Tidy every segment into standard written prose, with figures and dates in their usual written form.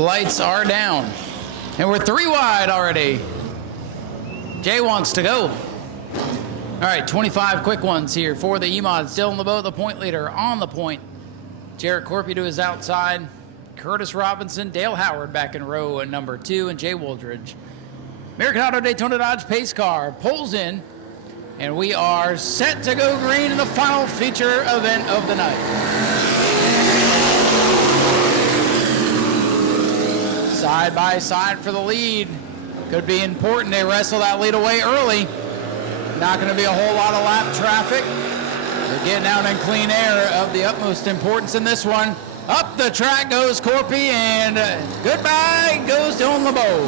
Lights are down. And we're 3 wide already. Jay wants to go. All right, 25 quick ones here for the E-Mod. Still in the boat, the point leader on the point. Jared Corpy to his outside. Curtis Robinson, Dale Howard back in row number 2, and Jay Wooldridge. American Auto Daytona Dodge pace car pulls in, and we are set to go green in the final feature event of the night. Side by side for the lead. Could be important. They wrestle that lead away early. Not going to be a whole lot of lap traffic. They're getting out in clean air of the utmost importance in this one. Up the track goes Corpy, and goodbye goes Dylan LeBeau.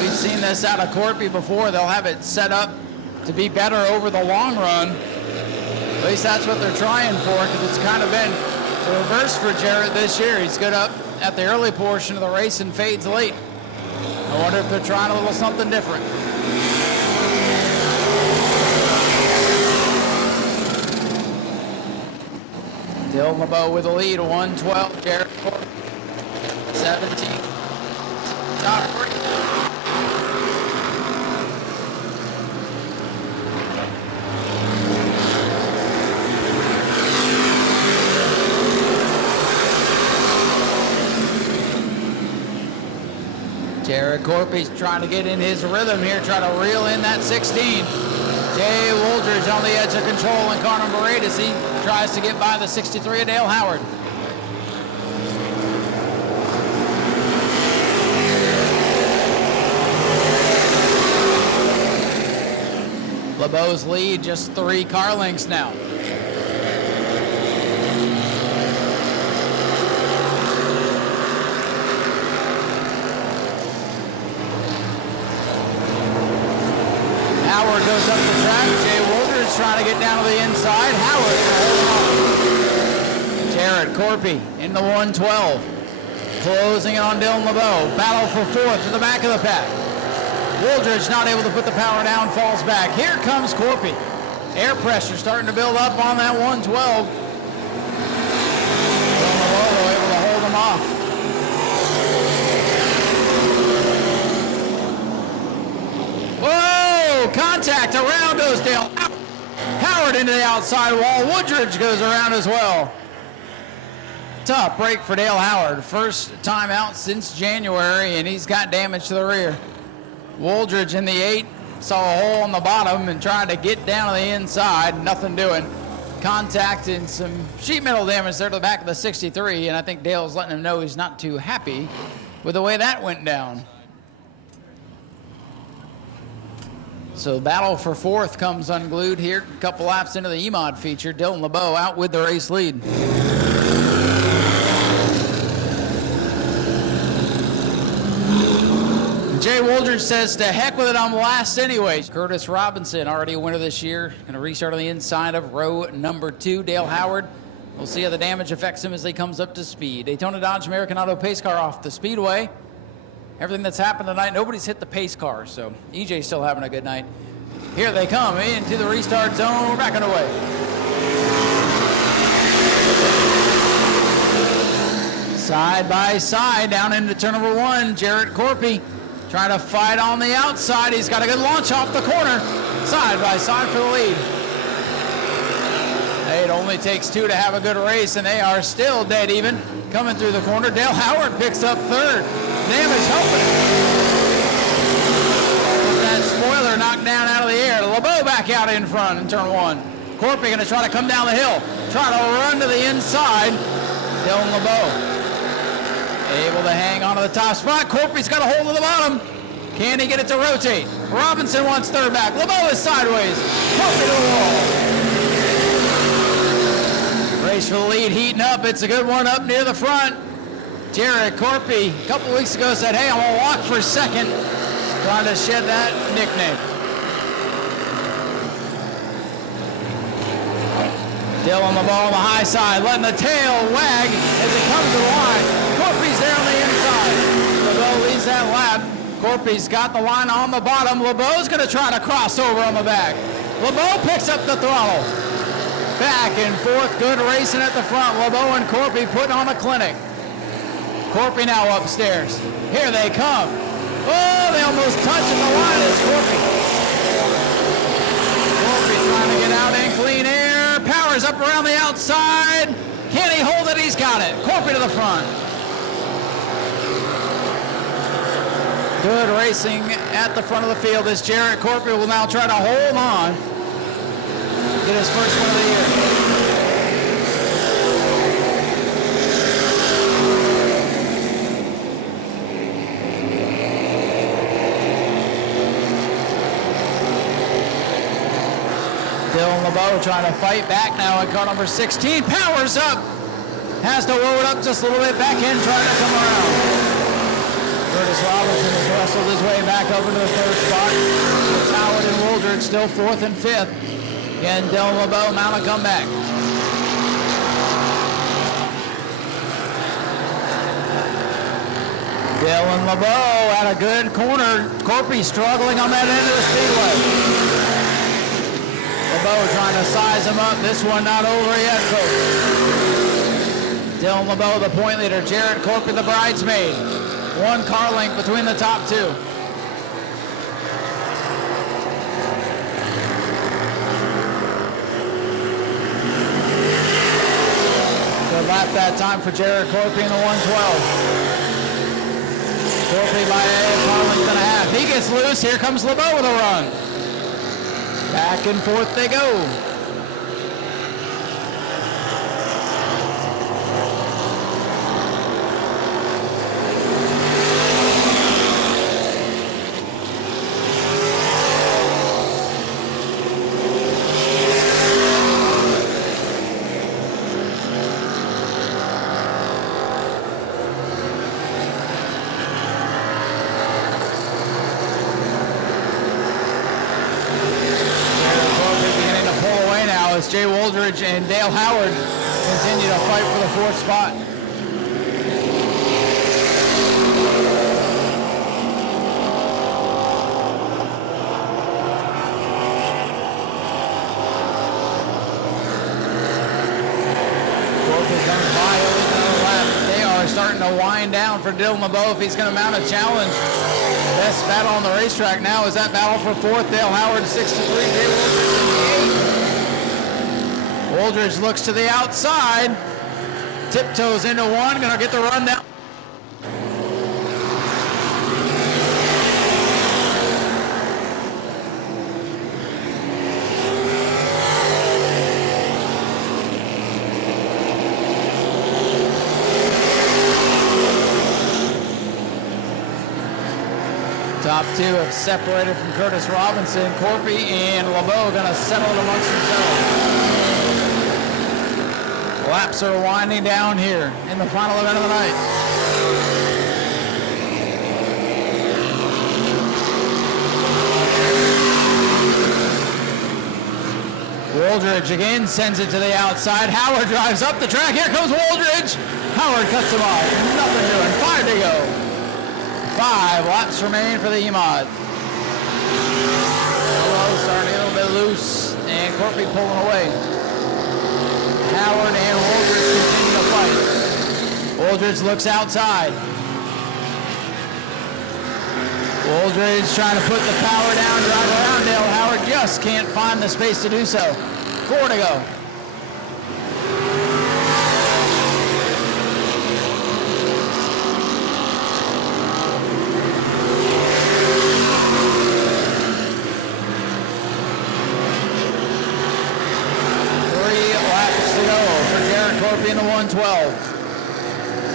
We've seen this out of Corpy before. They'll have it set up to be better over the long run. At least that's what they're trying for, because it's kind of been the reverse for Jarrett this year. He's good up at the early portion of the race and fades late. I wonder if they're trying a little something different. Dylan LeBeau with the lead, 112. Jared Corpy, 17. Top 3. Jared Corpy's trying to get in his rhythm here, trying to reel in that 16. Jay Wooldridge on the edge of control in car number 8 as he tries to get by the 63 of Dale Howard. LeBeau's lead just 3 car lengths now. Howard goes up the track. Jay Wooldridge trying to get down to the inside. Howard holding on. Jared Corpy in the 112. Closing it on Dylan LeBeau. Battle for 4th to the back of the pack. Wooldridge not able to put the power down, falls back. Here comes Corpy. Air pressure starting to build up on that 112. Dylan LeBeau able to hold him off. Contact around goes Dale Howard into the outside wall. Wooldridge goes around as well. Tough break for Dale Howard. First time out since January, and he's got damage to the rear. Wooldridge in the 8 saw a hole on the bottom and tried to get down to the inside. Nothing doing. Contact and some sheet metal damage there to the back of the 63, and I think Dale's letting him know he's not too happy with the way that went down. So battle for 4th comes unglued here. A couple laps into the E-Mod feature. Dylan LeBeau out with the race lead. Jay Wooldridge says, to heck with it, I'm last anyway. Curtis Robinson, already a winner this year. Going to restart on the inside of row number 2. Dale Howard. We'll see how the damage affects him as he comes up to speed. Daytona Dodge American Auto pace car off the Speedway. Everything that's happened tonight, nobody's hit the pace car, so EJ's still having a good night. Here they come into the restart zone. We're backing away. Side by side down into turn number 1. Jared Corpy trying to fight on the outside. He's got a good launch off the corner. Side by side for the lead. It only takes 2 to have a good race, and they are still dead even. Coming through the corner, Dale Howard picks up 3rd. Damage helping. With that spoiler knocked down out of the air. LeBeau back out in front in turn 1. Corpy going to try to come down the hill. Try to run to the inside. Dylan LeBeau able to hang on to the top spot. Corpy's got a hold of the bottom. Can he get it to rotate? Robinson wants 3rd back. LeBeau is sideways. Corpy to the wall. Race for the lead heating up. It's a good one up near the front. Jared Corpy a couple weeks ago said, hey, I'm going to walk for 2nd. Trying to shed that nickname. Dylan LeBeau on the high side, letting the tail wag as it comes to the line. Corpy's there on the inside. LeBeau leads that lap. Corpy's got the line on the bottom. LeBeau's going to try to cross over on the back. LeBeau picks up the throttle. Back and forth, good racing at the front. LeBeau and Corpy putting on a clinic. Corpy now upstairs. Here they come. Oh, they almost touch at the line. It's Corpy. Corpy trying to get out in clean air. Powers up around the outside. Can he hold it? He's got it. Corpy to the front. Good racing at the front of the field as Jarrett Corpy will now try to hold on. Get his first one of the year. Dylan LeBeau trying to fight back now in car number 16. Powers up. Has to roll it up just a little bit back in, trying to come around. Curtis Robinson has wrestled his way back over to the third spot. It's Howard and Wooldridge still fourth and fifth. Again, Dylan LeBeau mount a comeback. Dylan LeBeau at a good corner. Corpy struggling on that end of the speedway. LeBeau trying to size him up. This one not over yet, folks. Dylan LeBeau, the point leader. Jarrett Corpy, the bridesmaid. One car length between the top two. Good lap that time for Jarrett Corpy in the 112. Corpy by a car length and a half. He gets loose. Here comes LeBeau with a run. Back and forth they go. As Jay Wooldridge and Dale Howard continue to fight for the fourth spot. They are starting to wind down for Dylan LeBeau if he's going to mount a challenge. Best battle on the racetrack now is that battle for fourth. Dale Howard 63, Jay Wooldridge 58. Wooldridge looks to the outside, tiptoes into one, gonna get the run down. Top two have separated from Curtis Robinson. Corpy and LeBeau gonna settle it amongst themselves. Laps are winding down here in the final event of the night. Wooldridge again sends it to the outside. Howard drives up the track. Here comes Wooldridge. Howard cuts him off. Nothing doing. 5 to go. 5 laps remain for the E-Mod. Starting a little bit loose and Corpy pulling away. Howard and Wooldridge continue to fight. Wooldridge looks outside. Wooldridge trying to put the power down, drive around Dale Howard, just can't find the space to do so. 4 to go. Corpy in the 112.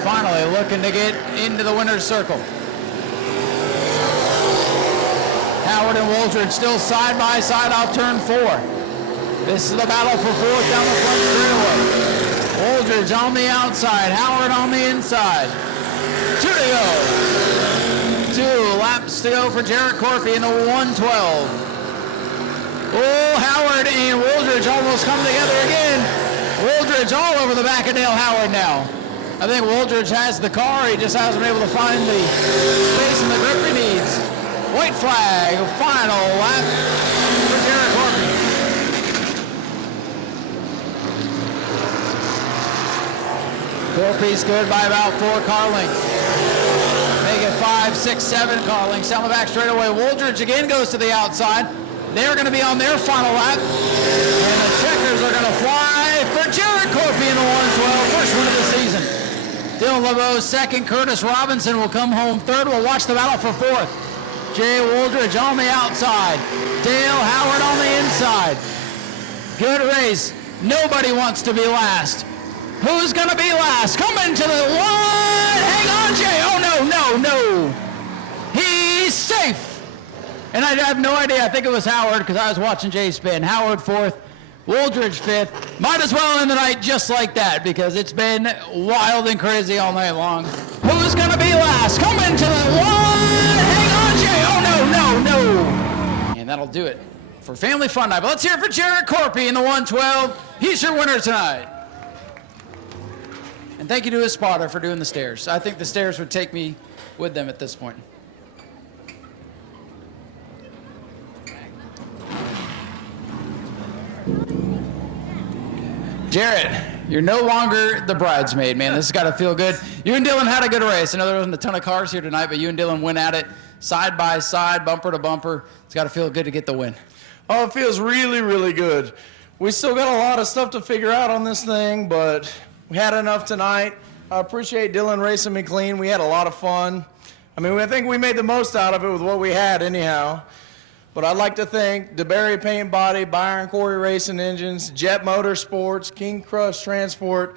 Finally looking to get into the winner's circle. Howard and Wooldridge still side by side off turn 4. This is the battle for fourth down the front straightaway. Wooldridge on the outside, Howard on the inside. 2 to go. 2 laps to go for Jarrett Corpy in the 112. Oh, Howard and Wooldridge almost come together again. Wooldridge all over the back of Dale Howard now. I think Wooldridge has the car. He just hasn't been able to find the space and the grip he needs. White flag, final lap for Jarrett Corpy. Corpy's good by about 4 car lengths. Make it 5, 6, 7 car lengths down the back straightaway. Wooldridge again goes to the outside. They're going to be on their final lap. And the checkers are going to fly for Jared Corpy in the 112, first win of the season. Dylan LeBeau second. Curtis Robinson will come home third. We'll watch the battle for fourth. Jay Wooldridge on the outside. Dale Howard on the inside. Good race. Nobody wants to be last. Who's going to be last? Coming to the one. Hang on, Jay. Oh, no. He's safe. And I have no idea. I think it was Howard because I was watching Jay spin. Howard fourth. Wooldridge fifth. Might as well end the night just like that because it's been wild and crazy all night long. Who's going to be last? Coming to the one. Hang on, Jay. Oh, no. And that'll do it for Family Fun Night. But let's hear it for Jared Corpy in the 112. He's your winner tonight. And thank you to his spotter for doing the stairs. I think the stairs would take me with them at this point. Jared, you're no longer the bridesmaid, man. This has got to feel good. You and Dylan had a good race. I know there wasn't a ton of cars here tonight, but you and Dylan went at it side by side, bumper to bumper. It's got to feel good to get the win. Oh, it feels really, really good. We still got a lot of stuff to figure out on this thing, but we had enough tonight. I appreciate Dylan racing me clean. We had a lot of fun. I think we made the most out of it with what we had anyhow. But I'd like to thank DeBerry Paint Body, Byron Corey Racing Engines, Jet Motorsports, King Crush Transport,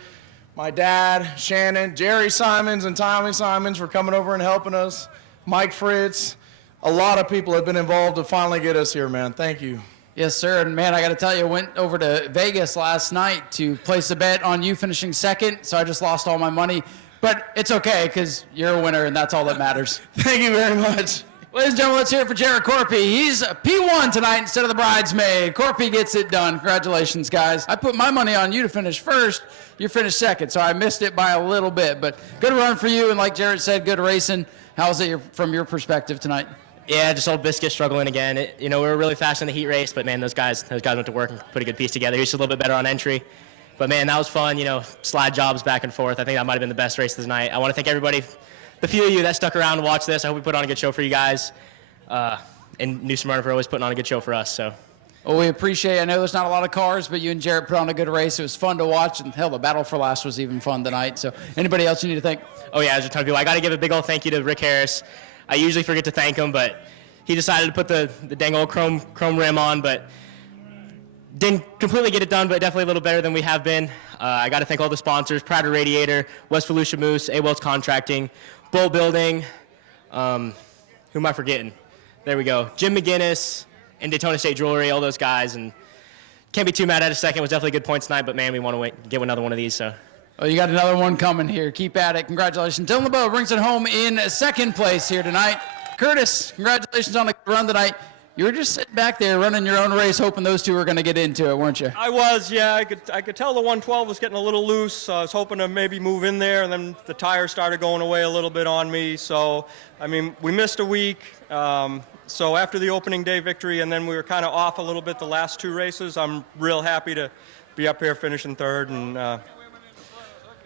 my dad, Shannon, Jerry Simons and Tommy Simons for coming over and helping us, Mike Fritz. A lot of people have been involved to finally get us here, man. Thank you. Yes, sir. And, man, I got to tell you, I went over to Vegas last night to place a bet on you finishing second, so I just lost all my money. But it's okay because you're a winner, and that's all that matters. Thank you very much. Ladies and gentlemen, let's hear it for Jared Corpy. He's a P1 tonight instead of the bridesmaid. Corpy gets it done. Congratulations, guys. I put my money on you to finish first. You finished second, so I missed it by a little bit. But good run for you, and like Jared said, good racing. How was it from your perspective tonight? Yeah, just old Biscuit struggling again. We were really fast in the heat race, but, man, those guys went to work and put a good piece together. He was a little bit better on entry. But, man, that was fun, slide jobs back and forth. I think that might have been the best race of the night. I want to thank everybody, the few of you that stuck around to watch this. I hope we put on a good show for you guys. And New Smyrna for always putting on a good show for us. So, well, we appreciate it. I know there's not a lot of cars, but you and Jared put on a good race. It was fun to watch, and hell, the battle for last was even fun tonight. So anybody else you need to thank? Oh, yeah, there's a ton of people. I got to give a big old thank you to Rick Harris. I usually forget to thank him, but he decided to put the dang old chrome rim on, but didn't completely get it done, but definitely a little better than we have been. I got to thank all the sponsors, Prater Radiator, West Volusia Moose, A-Wells Contracting, Bull Building, who am I forgetting? There we go. Jim McGinnis and Daytona State Jewelry, all those guys. And can't be too mad at a second. It was definitely good points tonight, but, man, we want to get another one of these. So. Oh, you got another one coming here. Keep at it. Congratulations. Dylan LeBeau brings it home in second place here tonight. Curtis, congratulations on the run tonight. You were just sitting back there running your own race, hoping those two were going to get into it, weren't you? I was, yeah. I could tell the 112 was getting a little loose. I was hoping to maybe move in there, and then the tires started going away a little bit on me. So, we missed a week. So after the opening day victory, and then we were kind of off a little bit the last two races, I'm real happy to be up here finishing third, and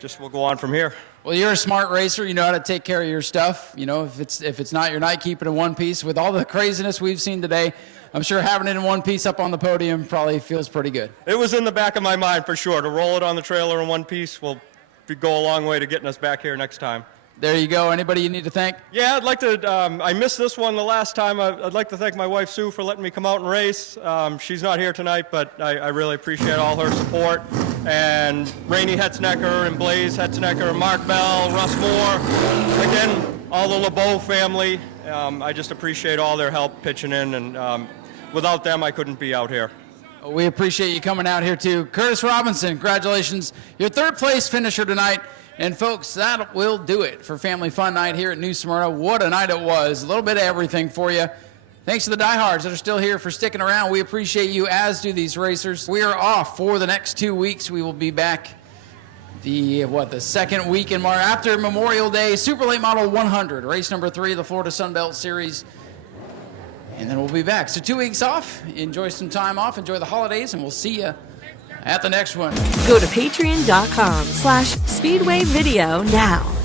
just we'll go on from here. Well, you're a smart racer. You know how to take care of your stuff. If it's not your night, keep it in one piece. With all the craziness we've seen today, I'm sure having it in one piece up on the podium probably feels pretty good. It was in the back of my mind for sure. To roll it on the trailer in one piece will go a long way to getting us back here next time. There you go. Anybody you need to thank? Yeah, I'd like to, I missed this one the last time. I'd like to thank my wife, Sue, for letting me come out and race. She's not here tonight, but I really appreciate all her support. And Rainey Hetznecker and Blaze Hetznecker and Mark Bell, Russ Moore, again, all the LeBeau family. I just appreciate all their help pitching in, and without them, I couldn't be out here. We appreciate you coming out here, too. Curtis Robinson, congratulations. Your third place finisher tonight. And, folks, that will do it for Family Fun Night here at New Smyrna. What a night it was. A little bit of everything for you. Thanks to the diehards that are still here for sticking around. We appreciate you, as do these racers. We are off for the next 2 weeks. We will be back the second week in March after Memorial Day. Super Late Model 100, race number 3 of the Florida Sunbelt Series. And then we'll be back. So 2 weeks off. Enjoy some time off. Enjoy the holidays, and we'll see you at the next one. Go to patreon.com/Speedway Video now.